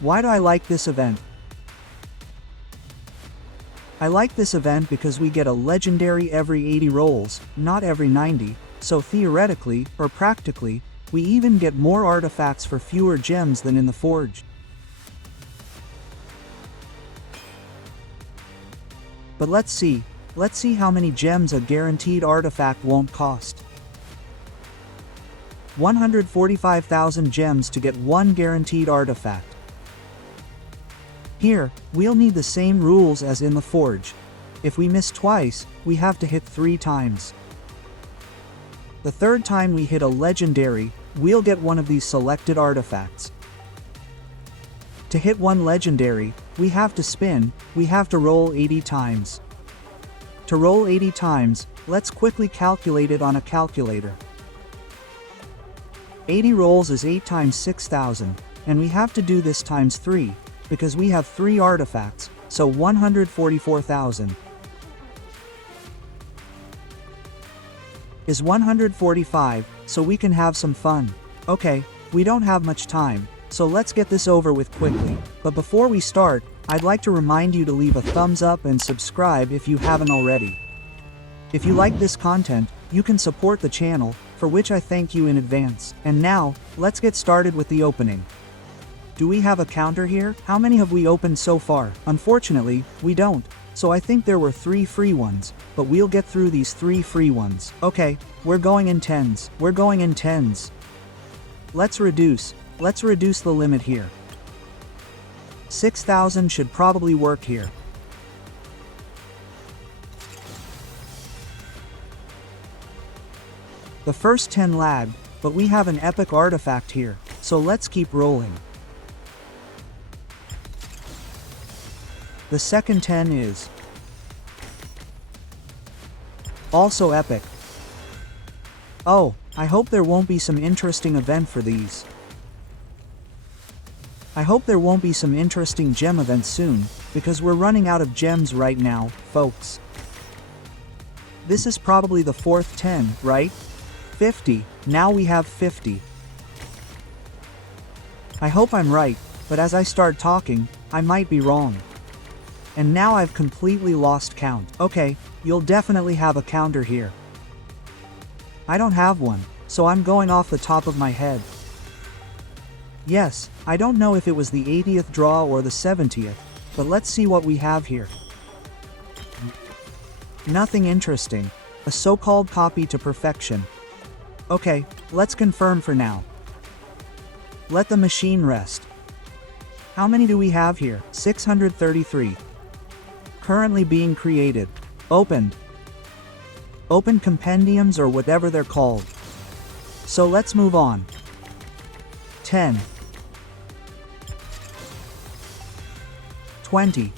Why do I like this event? I like this event because we get a legendary every 80 rolls, not every 90, so theoretically, or practically, we even get more artifacts for fewer gems than in the Forge. But let's see how many gems a guaranteed artifact won't cost. 145,000 gems to get one guaranteed artifact. Here, we'll need the same rules as in the Forge. If we miss twice, we have to hit 3 times. The third time we hit a legendary, we'll get one of these selected artifacts. To hit one legendary, we have to spin, we have to roll 80 times. To roll 80 times, let's quickly calculate it on a calculator. 80 rolls is 8 times 6,000, and we have to do this times 3, because we have 3 artifacts, so 144,000. Is 145, so we can have some fun. Okay, we don't have much time, so let's get this over with quickly. But before we start, I'd like to remind you to leave a thumbs up and subscribe if you haven't already. If you like this content, you can support the channel, for which I thank you in advance. And now, let's get started with the opening. Do we have a counter here? How many have we opened so far? Unfortunately, we don't. So I think there were 3 free ones, but we'll get through these 3 free ones. Okay, we're going in 10s. We're going in 10s. Let's reduce the limit here. 6,000 should probably work here. The first 10 lagged, but we have an epic artifact here, so let's keep rolling. The second 10 is also epic. Oh, I hope there won't be some interesting event for these. I hope there won't be some interesting gem events soon, because we're running out of gems right now, folks. This is probably the 4th 10, right? 50, now we have 50. I hope I'm right, but as I start talking, I might be wrong. And now I've completely lost count. Okay, you'll definitely have a counter here. I don't have one, so I'm going off the top of my head. Yes, I don't know if it was the 80th draw or the 70th, but let's see what we have here. Nothing interesting. A so-called copy to perfection. Okay, let's confirm for now. Let the machine rest. How many do we have here? 633. Currently being created. Opened. Open compendiums or whatever they're called. So let's move on. 10. 20.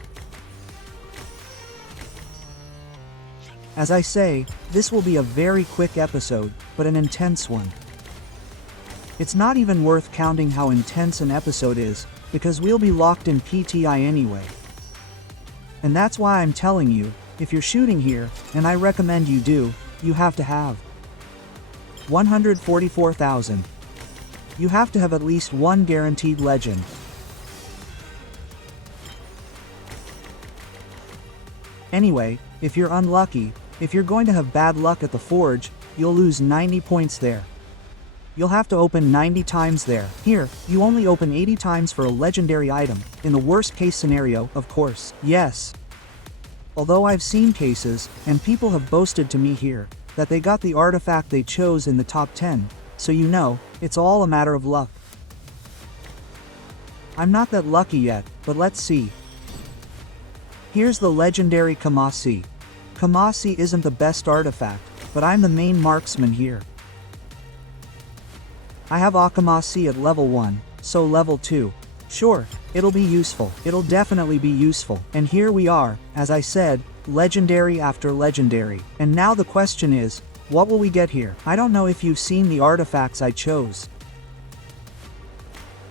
As I say, this will be a very quick episode, but an intense one. It's not even worth counting how intense an episode is, because we'll be locked in PTI anyway. And that's why I'm telling you, if you're shooting here, and I recommend you do, you have to have 144,000. You have to have at least one guaranteed legend. Anyway, if you're unlucky, if you're going to have bad luck at the Forge, you'll lose 90 points there. You'll have to open 90 times there. Here, you only open 80 times for a legendary item, in the worst case scenario, of course. Yes. Although I've seen cases, and people have boasted to me here, that they got the artifact they chose in the top 10, so you know, it's all a matter of luck. I'm not that lucky yet, but let's see. Here's the legendary Kamasi. Kamasi isn't the best artifact, but I'm the main marksman here. I have Akamasi at level 1, so level 2. Sure, it'll be useful. It'll definitely be useful. And here we are, as I said, legendary after legendary. And now the question is, what will we get here? I don't know if you've seen the artifacts I chose.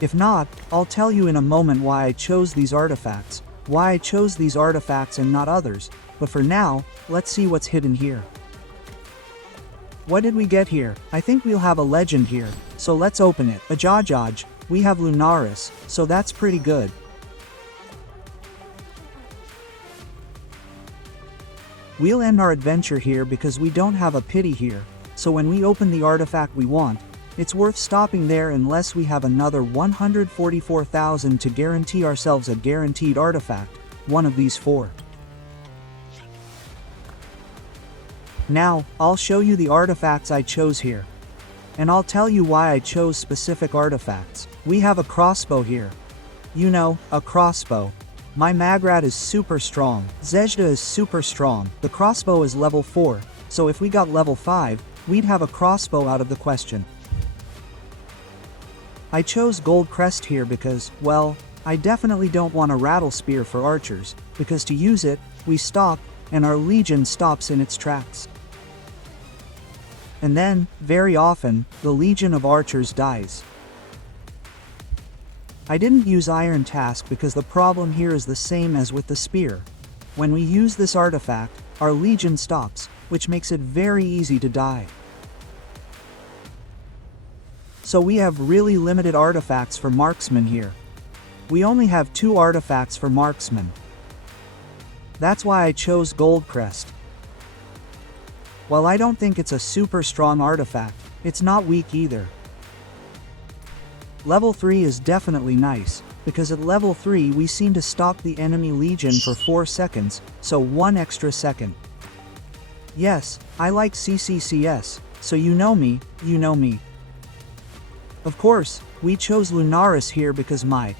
If not, I'll tell you in a moment why I chose these artifacts, and not others, but for now, let's see what's hidden here. What did we get here? I think we'll have a legend here, so let's open it. A Jajaj, we have Lunaris, so that's pretty good. We'll end our adventure here because we don't have a pity here, so when we open the artifact we want, it's worth stopping there unless we have another 144,000 to guarantee ourselves a guaranteed artifact, one of these four. Now, I'll show you the artifacts I chose here. And I'll tell you why I chose specific artifacts. We have a crossbow here. You know, a crossbow. My Magrat is super strong, Zejda is super strong, the crossbow is level 4, so if we got level 5, we'd have a crossbow out of the question. I chose Gold Crest here because, well, I definitely don't want a rattle spear for archers, because to use it, we stop, and our legion stops in its tracks. And then, very often, the legion of archers dies. I didn't use Iron Task because the problem here is the same as with the spear. When we use this artifact, our legion stops, which makes it very easy to die. So we have really limited artifacts for marksmen here. We only have 2 artifacts for marksmen. That's why I chose Gold Crest. While I don't think it's a super strong artifact, it's not weak either. Level 3 is definitely nice, because at level 3 we seem to stop the enemy legion for 4 seconds, so 1 extra second. Yes, I like CCCS, so you know me, you know me. Of course, we chose Lunaris here because my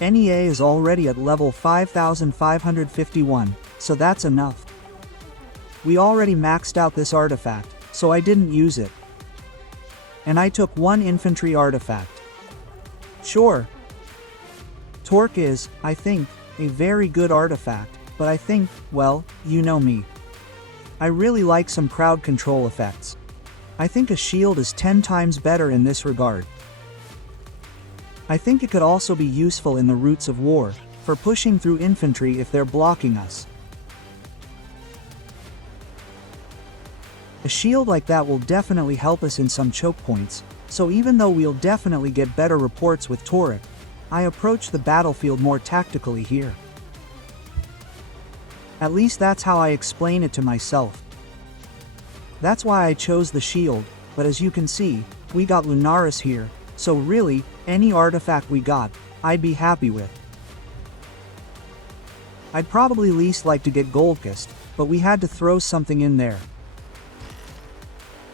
NEA is already at level 5551, so that's enough. We already maxed out this artifact, so I didn't use it. And I took 1 infantry artifact. Sure. Torque is, I think, a very good artifact, but I think, well, you know me. I really like some crowd control effects. I think a shield is 10 times better in this regard. I think it could also be useful in the Roots of War, for pushing through infantry if they're blocking us. A shield like that will definitely help us in some choke points, so even though we'll definitely get better reports with Toric, I approach the battlefield more tactically here. At least that's how I explain it to myself. That's why I chose the shield, but as you can see, we got Lunaris here, so really, any artifact we got, I'd be happy with. I'd probably least like to get Goldkist, but we had to throw something in there.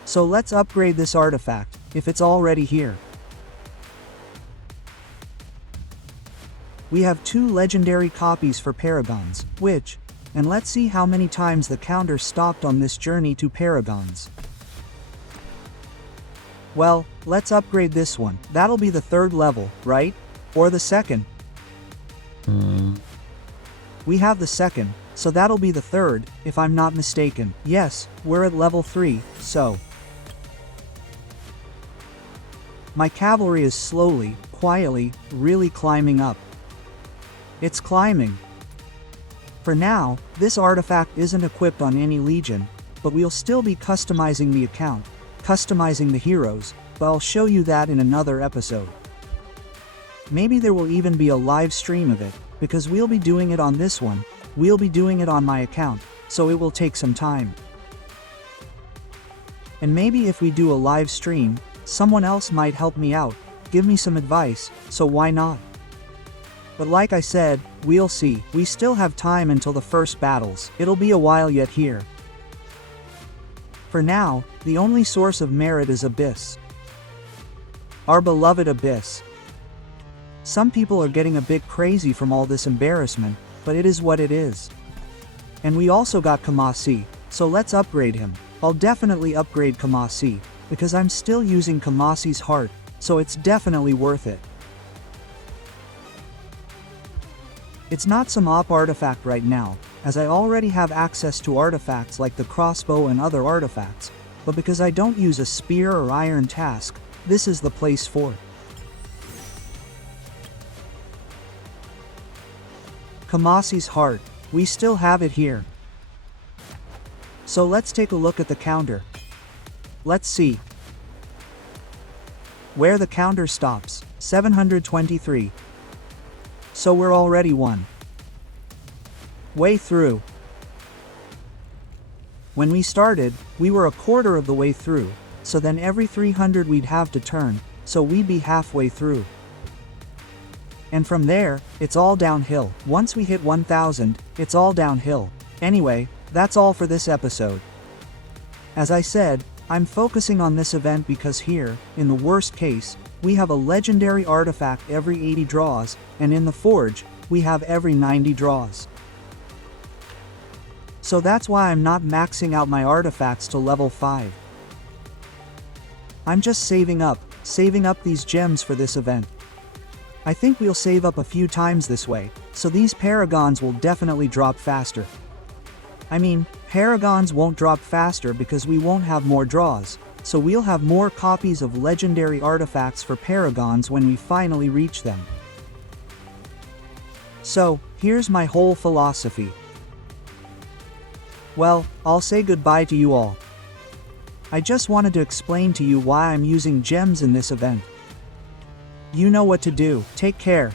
So let's upgrade this artifact, if it's already here. We have 2 legendary copies for Paragons, and let's see how many times the counter stopped on this journey to Paragons. Well, let's upgrade this one. That'll be the 3rd level, right? Or the 2nd? We have the 2nd, so that'll be the 3rd, if I'm not mistaken. Yes, we're at level 3, so. My cavalry is slowly, quietly, really climbing up. It's climbing. For now, this artifact isn't equipped on any legion, but we'll still be customizing the account, customizing the heroes, but I'll show you that in another episode. Maybe there will even be a live stream of it, because we'll be doing it on this one, we'll be doing it on my account, so it will take some time. And maybe if we do a live stream, someone else might help me out, give me some advice, so why not? But like I said, we'll see. We still have time until the first battles. It'll be a while yet here. For now, the only source of merit is Abyss. Our beloved Abyss. Some people are getting a bit crazy from all this embarrassment, but it is what it is. And we also got Kamasi, so let's upgrade him. I'll definitely upgrade Kamasi, because I'm still using Kamasi's heart, so it's definitely worth it. It's not some OP artifact right now, as I already have access to artifacts like the crossbow and other artifacts, but because I don't use a spear or iron task, this is the place for it. Kamasi's heart, we still have it here. So let's take a look at the counter. Let's see. where the counter stops, 723. So we're already one way through. When we started, we were a quarter of the way through, so then every 300 we'd have to turn, so we'd be halfway through. And from there, it's all downhill. Once we hit 1000, it's all downhill. Anyway, that's all for this episode. As I said, I'm focusing on this event because here, in the worst case, we have a legendary artifact every 80 draws, and in the Forge, we have every 90 draws. So that's why I'm not maxing out my artifacts to level 5. I'm just saving up these gems for this event. I think we'll save up a few times this way, so these paragons will definitely drop faster. I mean, paragons won't drop faster because we won't have more draws, so we'll have more copies of legendary artifacts for paragons when we finally reach them. So, here's my whole philosophy. Well, I'll say goodbye to you all. I just wanted to explain to you why I'm using gems in this event. You know what to do. Take care.